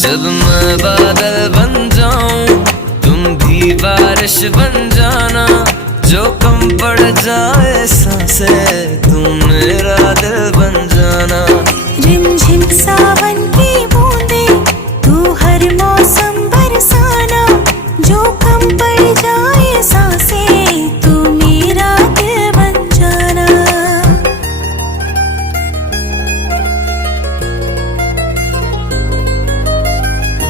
जब मैं बादल बन जाऊं तुम भी बारिश बन जाना, जो कम पड़ जाए सांसें तुम मेरा दिल बन जाना।